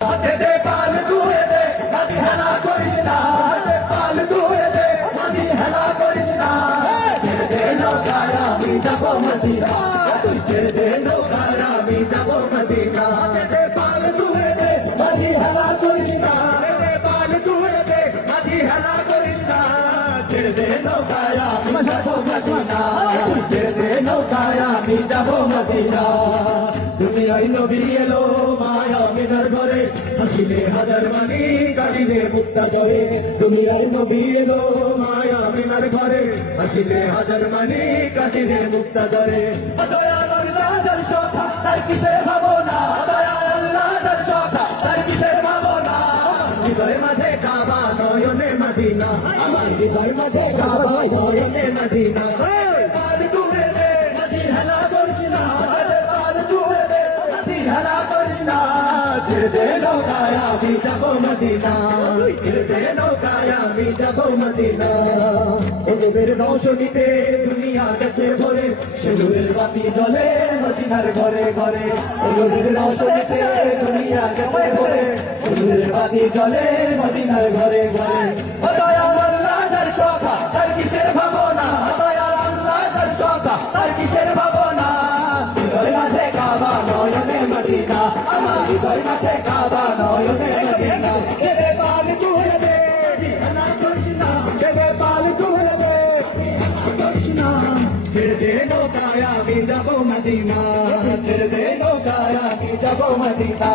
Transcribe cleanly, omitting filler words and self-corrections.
দে পাল তুলে দে নদী হেলা করিস না দে পাল তুলে দে নদী হেলা করিস না ছেড়ে দে নৌকায় আমি যাব মদিনা তুই ছেড়ে দে নৌকায় আমি যাব মদিনা দে পাল তুলে দে নদী হেলা করিস না দে পাল তুলে দে নদী হেলা করিস না ছেড়ে দে নৌকায় আমি যাব মদিনা তুই ছেড়ে দে নৌকায় আমি যাব মদিনা দুনিয়ায় নবী এলো মায়া মিনার ঘরে হাসিলে হাজার মানি কাঁদিলে মুক্তা করে দুনিয়ায় নবী এলো মায়া মিনার ঘরে হাসিলে হাজার মানি কাঁদিলে মুক্তা করে দয়াল আল্লাহর সখা তার কিসের ভাবনা দয়াল আল্লাহর সখা তার কিসের ভাবনা হৃদয় মাঝে কাবা নয়নে মদিনা আমার হৃদয় মাঝে কাবা নয়নে মদিনা পাল তুলে দে নদী হেলা করিস না পাল তুলে দে নদী হেলা করিস না ছেড়ে দে নৌকায় আমি যাব মদিনা ছেড়ে দে নৌকায় আমি যাব মদিনা এদের রৌশনীতে দুনিয়া গেছে ভরে সেগুলোর বাতি জ্বলে মদিনার ঘরে ঘরে এদের রৌশনীতে দুনিয়া গেছে ভরে সেগুলোর বাতি জ্বলে মদিনার ঘরে ঘরে দয়াল আল্লাহর সখা তার কিসের ভাবনা দয়াল আল্লাহর সখা তার কিসের ভাবনা হৃদয় মাঝে কাবা নয়নে মদিনা আমার হৃদয় মাঝে কাবা নয়নে মদিনা ছেড়ে পাল তুলে দে হেলা করিস না ছেড়ে পাল তুলে দে করিস না ছেড়ে দে নৌকায় আমি যাব মদিনা ছেড়ে দে নৌকায় আমি যাব মদিনা